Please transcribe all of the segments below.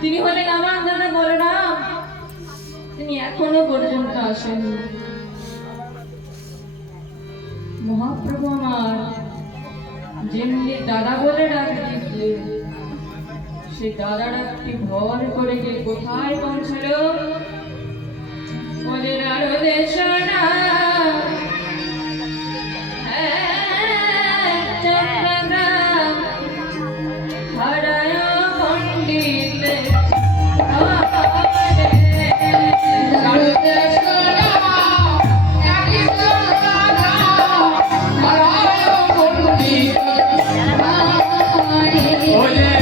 তিনি হলেন আমার দাদা বলরাম। তিনি এখনো পর্যন্ত আসেন। মহাপ্রভু আমার যেমনি দাদা বলে ডাকলেন, সেই দাদা ডাকটি ভর করে যে কোথায় পৌঁছালো, বলে আরো দেশনা Oh, yeah.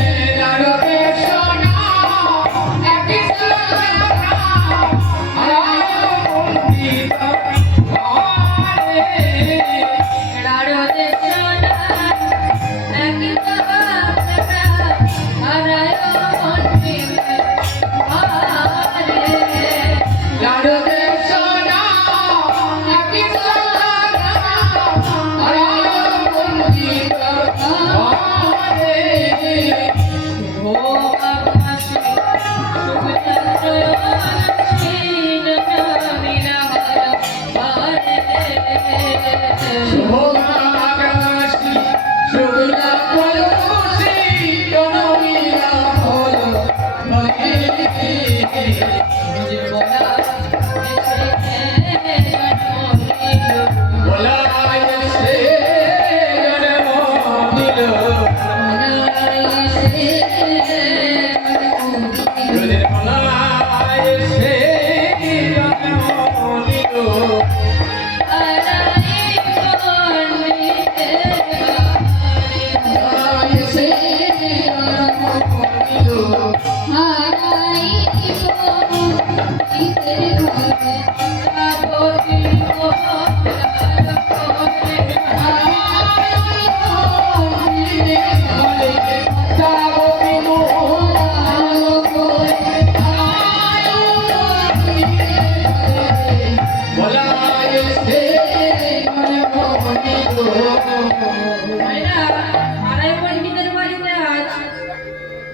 আড়াই পণ্ডিতের বাড়িতে আজ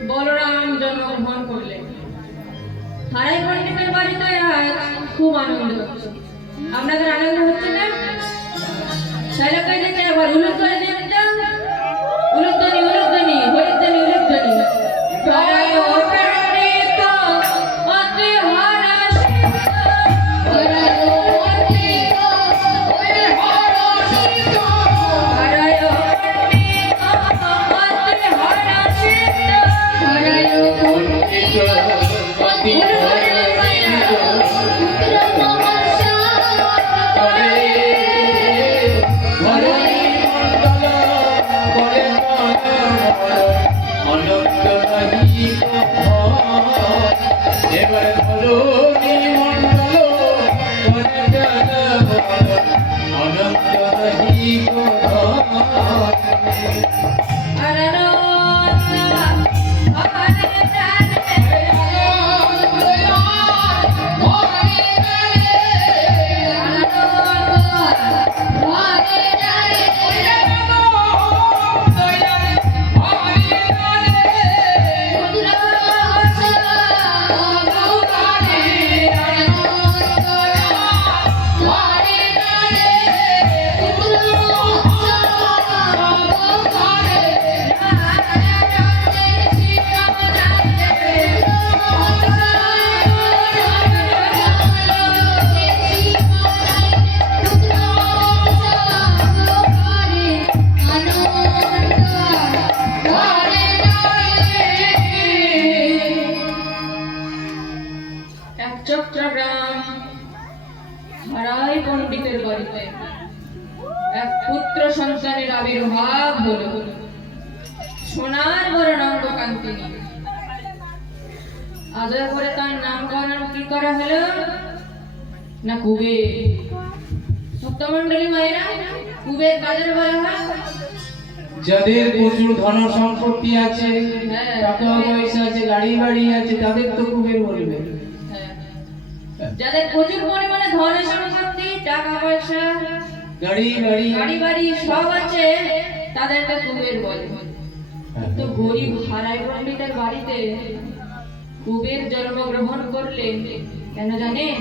বলরাম জন্মগ্রহণ করলেন। আড়াই পণ্ডিতের বাড়িতে আজ খুব আনন্দ হচ্ছে। আপনাদের আনন্দ হচ্ছে না? তাহলে কই দিতে আবার উলুক করে দিন তো। উলুধ্বনি উলুধ্বনি হরিধ্বনি উলুধ্বনি। হরায় পণ্ডিত অতি হরষিত হরায় পণ্ডিত অতি হরষিত হরায় পণ্ডিত অতি হরষিত হরায় পণ্ডিত অতি চট্টগ্রাম আড়াই পণ্ডিতের বাড়িতে এক পুত্র সন্তানের আবির্ভাব হলো। সোনার বরণাঙ্গ কান্তি নিয়ে আদর করে তার নামকরণ কি করা হলো না কুবের। ভক্তমন্ডলী মায়েরা, কুবের কাদের বলা হয়? যাদের প্রচুর ধন সম্পত্তি আছে, টাকা পয়সা আছে, গাড়ি বাড়ি আছে, তাদের তো কুবের বলবে। যাদের প্রচুর পরিমাণে ধন সম্পত্তি, টাকা পয়সা, গাড়ি বাড়ি সব আছে, তাদেরকে কুবের বলে। তো গরিব হারাই পণ্ডিতের বাড়িতে কুবের জন্মগ্রহণ করলেন কেন জানেন?